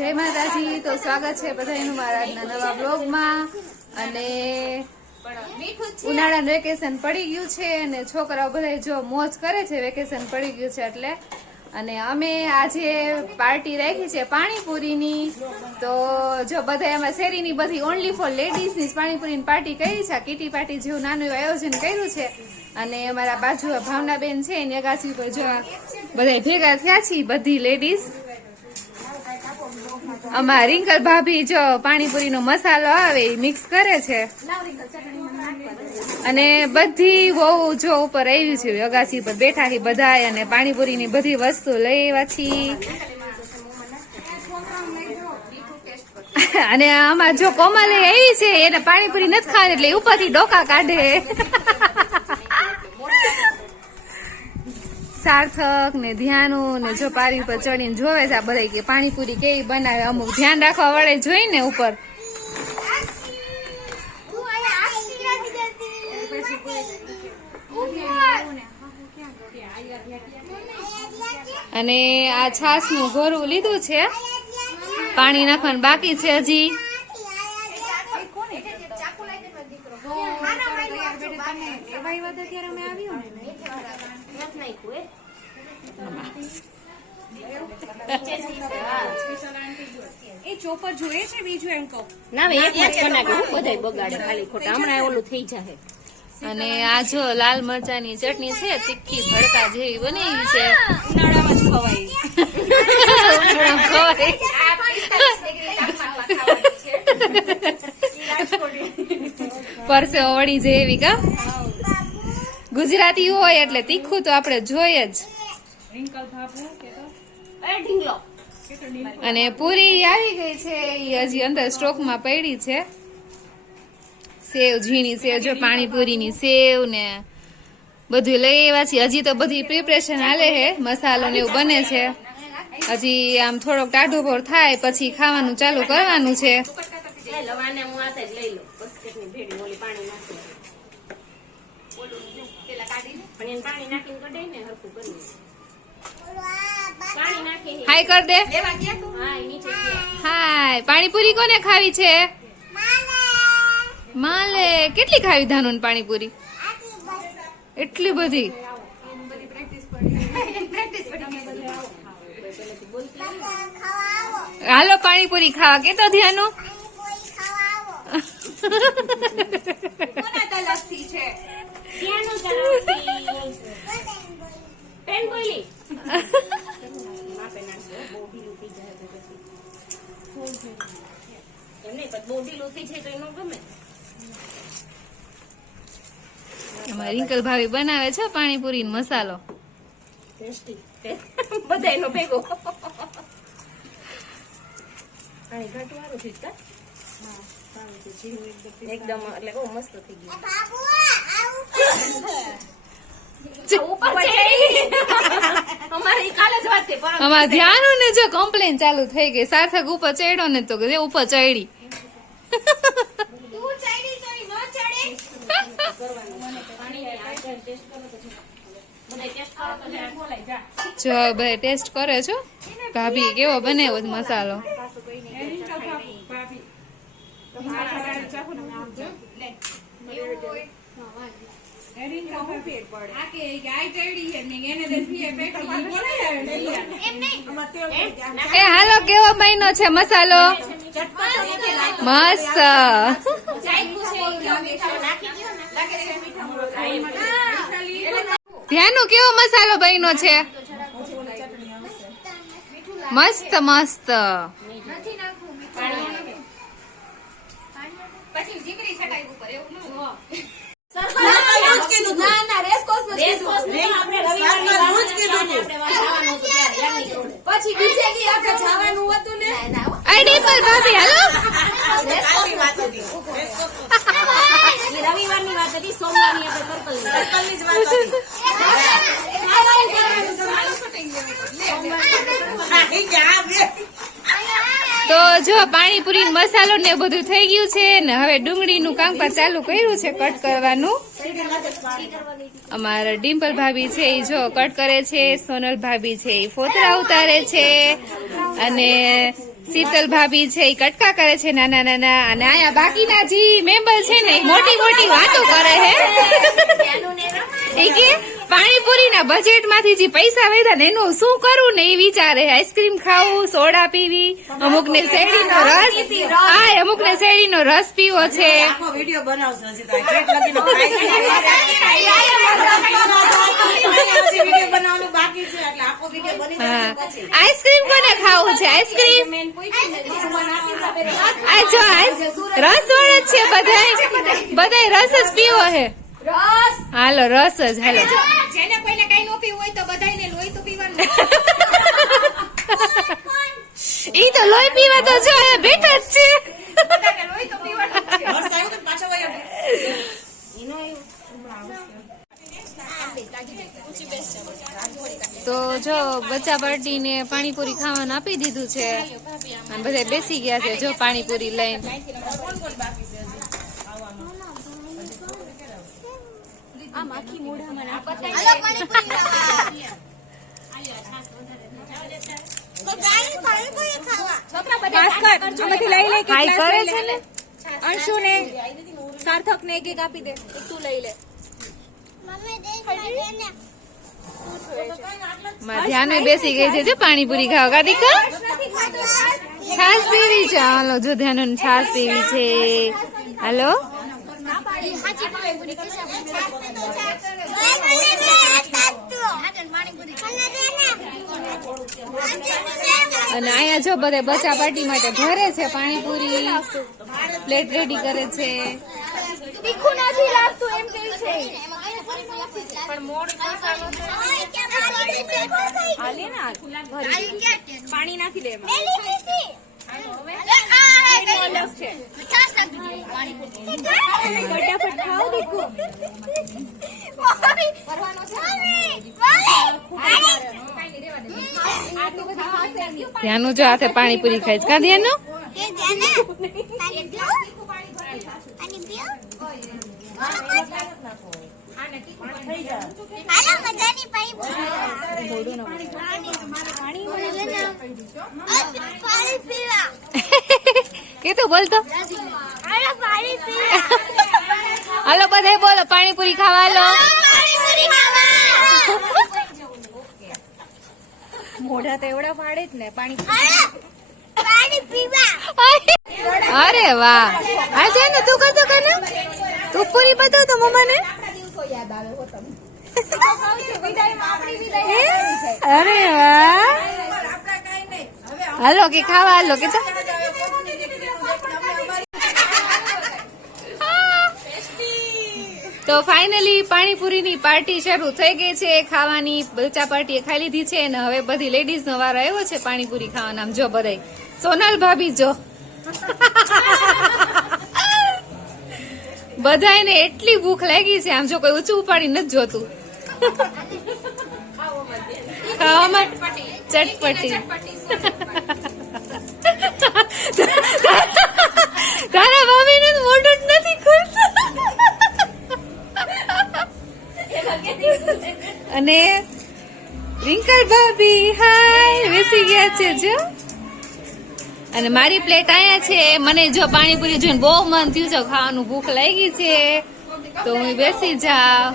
જય માતાજી, તો સ્વાગત છે બધાનું મારા નવા બ્લોગમાં અને ઉનાળાનું વેકેશન પડી ગયું છે અને છોકરાઓ બધા જો મોજ કરે છે વેકેશન પડી ગયું છે એટલે. અને અમે આજે પાર્ટી રાખી છે પાણીપુરીની. તો જો બધા એમાં શેરીની બધી ઓનલી ફોર લેડીઝની પાણીપુરીની પાર્ટી કરી છે કીટી પાર્ટી જેવું નાનું આયોજન કર્યું છે. અને અમારા બાજુ ભાવનાબેન છે, એની અગાસી પર જો બધા ભેગા થયા છીએ, બધી લેડીઝ આમાં રિંકલ ભાભી જો પાણીપુરીનો મસાલો આવે એ મિક્સ કરે છે. અને બધી બહુ જો ઉપર આવી છે, અગાસી પર બેઠા છે બધા અને પાણીપુરીની બધી વસ્તુ લઈ આવ્યા છીએ. અને આમાં જો કોમલે આવી છે, એને પાણીપુરી નથી ખાવાની એટલે ઉપરથી ડોકા કાઢે. સાર્થક ને ધ્યાનો ને જો પારી ઉપર ચડીને જોવે છે આ બધા કે પાણીપુરી કેવી બનાવે અમુક ધ્યાન રાખવા વાળે જોઈ ને ઉપર. અને આ છાસનું ઘોરું લીધું છે. પાણી નાખવાનું બાકી છે હજી. એ ચોપર જોઈએ છે બીજું એમ કહું. ના એક જ બધાય બગાડે ખાલી ખોટા. હમણાં ઓલું થઈ જશે અને આ જો લાલ મરચાની ચટણી છે તીખી ભડકા જેવી બની છે. ઉનાળામાં જ ખવાય. પરસે વળી જેવી કા? ગુજરાતી હોય એટલે તીખું તો આપણે જોઈએ જ. અને પૂરી આવી ગઈ છે એ હજી અંદર સ્ટોકમાં પડી છે. સેવ ઝીણી સેવ જો પાણીપુરીની સેવ ને બધું લઈ આવ્યા છીએ. હજી તો બધી પ્રિપરેશન હાલે છે મસાલો ને એવું બને છે. હજી આમ થોડોક ટાઢો ભોર થાય પછી ખાવાનું ચાલુ કરવાનું છે. એને પાણી નાખીને કઢાઈ ને હરખું કરી હાય કર દે. હાય પાણીપુરી કોને ખાવી છે? માલે. કેટલી ખાવી ધાનું પાણીપુરી? એટલી બધી. હાલો પાણીપુરી ખાવા. કે તો ધ્યાનું ચલાવતી. પેન બોલી રિંકલ ભાભી બનાવે છે પાણીપુરી મસાલો. બધા એનો ભેગો. એકદમ એટલે બહુ મસ્ત થઈ ગયું. અમારે ધ્યાનું ને જો કમ્પ્લેન ચાલુ થઈ ગઈ. સાર્થક ઉપર ચડ્યો ને તો કે ઉપર ચડી. ટેસ્ટ કરો તો બધા ટેસ્ટ કરો તો જરા બોલાય જા જો ભાઈ ટેસ્ટ કરે છો ભાભી. કેવો બનાવ્યો મસાલો મસાલો એ હાલો, કેવો બન્યો છે મસાલો? મસ્ત. ધ્યાનું કેવો મસાલો બન્યો છે? મસ્ત મસ્ત. રેસકોર્સ ને આપણે રવિવારની વાળા આપણે જવાનું હતું ત્યારે યાદ નહીં કરું. પછી બીજે દી આખા જવાનું હતું ને? અડી પર ભાભી હાલો. ઈ રવિવારની વાત હતી સોમવારની આપણે સર્કલની. તો જો પાણીપુરી મસાલો ને બધું થઈ ગયું છે ને હવે ડુંગળીનું પર ચાલુ કર્યું છે કટ કરવાનું. અમારા ડિમ્પલ ભાભી છે એ જો કટ કરે છે, સોનલ ભાભી છે એ ફોતરા ઉતારે છે, અને શીતલ ભાભી છે એ કટકા કરે છે, નાના નાના, અને અહીંયા બાકીના જે મેમ્બર છે ને મોટી મોટી વાતો કરે છે. પાણીપુરી ના બજેટમાંથી જે પૈસા વધ્યા ને એનું શું કરવું ને એ વિચારે. આઈસ્ક્રીમ ખાવું સોડા પીવી અમુક ને શેરડીનો રસ હા અમુક ને શેરડીનો રસ પીવો છે. આઈસ્ક્રીમ કોને ખાવું છે? આઈસ્ક્રીમ આ રસ વાળા જ છે બધાય. બધાય. રસ જ પીવો હે રસ. હાલો રસ જ હાલો જેને કોઈને કઈ નો પીવું હોય તો બધાયને લોહી તો પીવાનું ઈ તો લોહી પીવા તો જો બેઠા જ છે લોહી તો પીવાનું છે વર્ષ આવ્યું તો પાછો વયો તો જો બચ્ચા પાર્ટીને પાણીપુરી ખાવાનું આપી દીધું છે. અને બધા બેસી ગયા છે જો પાણીપુરી લઈને. આમ આખી ને અંશુ ને? સાર્થક ને એક એક આપી દે તું લઈ લે. માં ધ્યાને બેસી ગઈ છે જો પાણીપુરી ખાવા. કાઢી છાશ પીવી છે. હાલો જો ધ્યાન છાશ પીવી છે. હાલો? અને અહીંયા જો બધે બચા પાર્ટી માટે ભરે છે પાણીપુરી પ્લેટ રેડી કરે છે. તીખું નથી લાગતું એમ કહે છે. હાલે ને પાણી નાખી દે એમાં. અલગ છે. ફટાફટ ખાવ ધ્યાનું જો હાથે પાણીપુરી છે. કા ધ્યાનું કે તો. બોલતો હાલો બધા બોલો પાણીપુરી ખાવા હાલો. મોઢા તો એવડા પાડે જ ને પાણી અરે વાહ. આ છે ને તું કતો ને તું પૂરી બતાવ તો મમ્માને. અરે વાહ. હાલો કે ખાવા હાલો કે તો તો ફાઇનલી પાણીપુરીની પાર્ટી શરૂ થઈ ગઈ છે. ખાવાની બચ્ચા પાર્ટીએ ખાઈ લીધી છે અને હવે બધી લેડીઝ નો વારો આવ્યો છે પાણીપુરી ખાવાના. જો બધા સોનલ ભાભી જો. બધાને એટલી ભૂખ લાગી છે આમ જો કોઈ ઊંચું ઉપાડી નથી જોતું. ખાવામાં ચટપટી. તારા ભાભીનું અને રિંકલ ભાભી, હાય, બેસી ગયા છે, જો. અને મારી પ્લેટ અહીંયા છે. મને જો પાણીપુરી જોઈને બહુ મન થયું છે, ખાવાનું ભૂખ લાગી છે. તો હું બેસી જાઉં.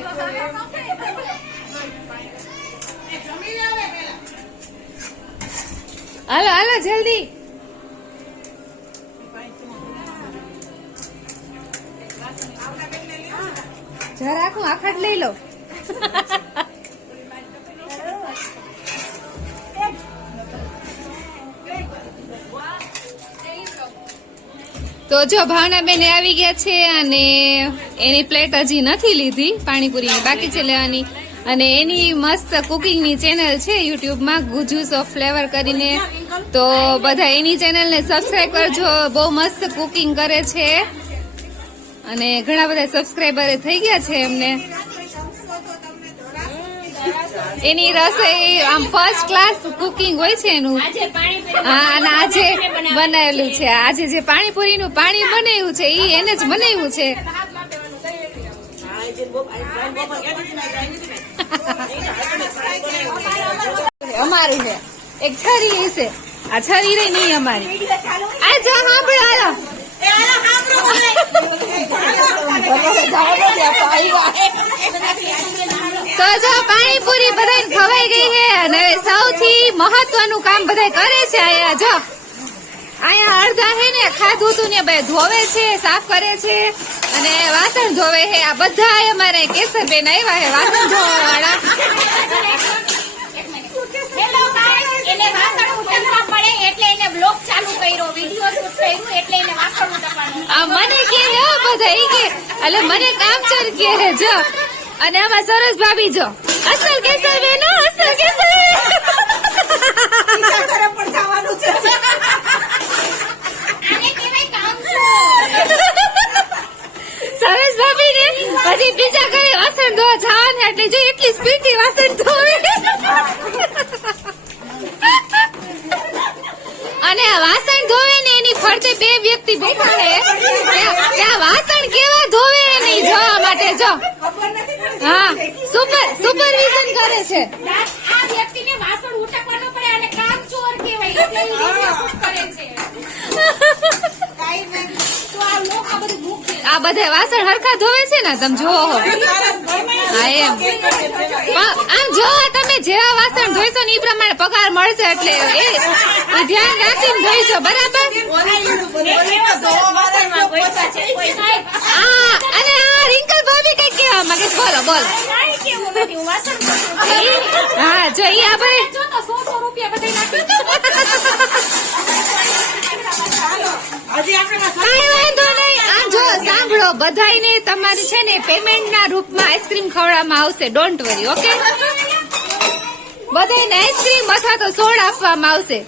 હાલો હાલો, જલ્દી. જરા રાખું આખાટ લઈ લો. તો જો ભાવનાબેન આવી ગયા છે અને એની પ્લેટ હજી નથી લીધી પાણીપુરીની, બાકી છે લેવાની. અને એની મસ્ત કુકિંગની ચેનલ છે યુટ્યુબમાં ગુજુસ ઓફ ફ્લેવર કરીને. તો બધા એની ચેનલને સબસ્ક્રાઈબ કરજો. બહુ મસ્ત કુકિંગ કરે છે. અને ઘણા બધા સબસ્ક્રાઈબર થઈ ગયા છે એમને. એની રસોઈ આમ ફર્સ્ટ ક્લાસ કુકિંગ હોય છે એનું. હા અને આજે બનાવેલું છે. આજે જે પાણીપુરીનું પાણી બનાવ્યું છે એ એને જ બનાવ્યું છે. અમારું છે. એક છરી છે. આ છરી રહી નહીં અમારી. આ જો સાંભળો હાલો. તો જો પાણીપુરી બધાને ખવાઈ ગઈ છે અને સૌથી મહત્વનું કામ બધા કરે છે અહીંયા જો. અહીંયા અડધા છે ને ખાધું હતું ને બે ધોવે છે સાફ કરે છે અને વાસણ ધોવે છે. આ બધા અમારે કેસરબેન આવ્યા છે વાસણ ધોવા વાળા ચાલુ મને કે બધા કે એટલે મને કામચોર કે હે જો. અને આમાં સરસ ભાભી જો. અસલ કેસર બેન અસલ કેસર બેન. આને કહેવાય કામ છો સરસ ભાભી ને પછી બીજા ઘરે વાસણ ધોવા જવાનું એટલે જો એટલી સ્પીડથી વાસણ ધોવે અને આ વાસણ ધોવે ને એની ફરતે બે વ્યક્તિ બેઠા છે ત્યાં- ત્યાં વાસણ કેવા ધોવે એ નહીં જોવા માટે જો હા સુપર સુપરવિઝન કરે છે. આ વ્યક્તિને વાસણ ઉટકવાનો પડે અને કામ ચોર કહેવાય. કરે છે? આ લોક આ બધું મૂકે આ બધા વાસણ હરખા ધોવે છે ને તમે જોવો હો. હા એમ. આમ જો તમે જેવા વાસણ ધોઈશો ને એ પ્રમાણે પગાર મળશે એટલે એ ધ્યાન રાખીને ધોઈશો બરાબર? હા અને આ રિંકલ ભાભી કઈ કહેવા માંગે બોલો બોલો. નથી હું વાસણ હા જો આ ભાઈ. જો તો સો સો રૂપિયા બધા સાંભળો બધાયને તમારી છે ને પેમેન્ટના રૂપમાં આઈસ્ક્રીમ ખવડાવવામાં આવશે. ડોન્ટ વરી ઓકે બધાયને આઈસ્ક્રીમ અથવા તો સોડા આપવામાં આવશે.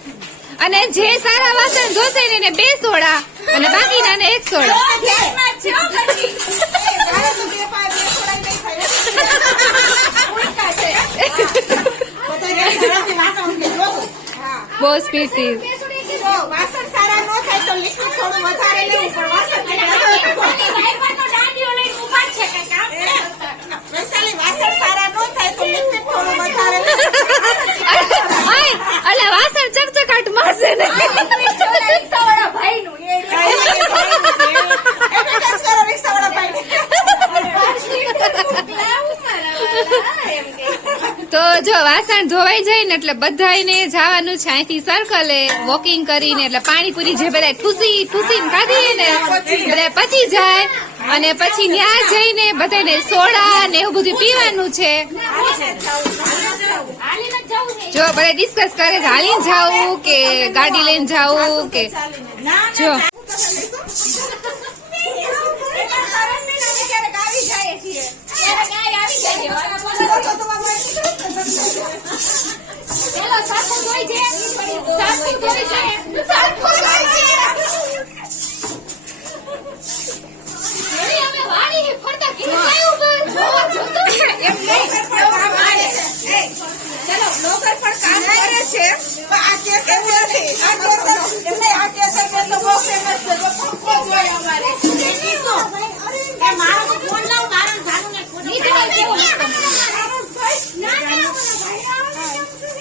અને જે સારા વાસણ ધોશે ને એને બે સોડા અને બાકીનાને એક સોડા. બહુ સ્પીસી વાસણ સારા ન થાય તો લિક્વિડ થોડું વધારે લેવું પણ વાસણ વૈશાલી વાસણ સારા ન થાય તો લિક્વિડ થોડું વધારે લેવું અલે વાસણ ચકચકાટ મારશે ને એડવર્ટાઈઝ કરો રિક્ષાવાળા ભાઈને. તો જો વાસણ ધોવાઈ જાય ને એટલે બધાને જવાનું છે અહીંથી સર્કલે વોકિંગ કરીને એટલે પાણીપુરી જે બધા ઠૂસી ઠૂસીને ખાધી ને બધા પછી જાય અને પછી ત્યાં જઈને બધાને સોડા ને એવું બધું પીવાનું છે. જો બધા ડિસ્કસ કરે હાલીને જાવું કે ગાડી લઈને જાવું કે જો. ચલો, નોકર પણ કામ જોઈ છે? પણ જોઈ છે? એવું જોઈ આ